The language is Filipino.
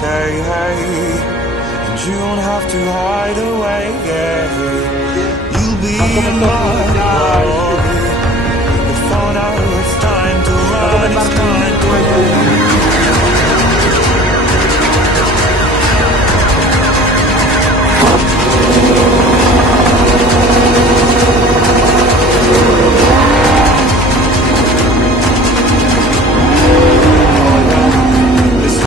day, and you don't have to hide away. You'll be in my world.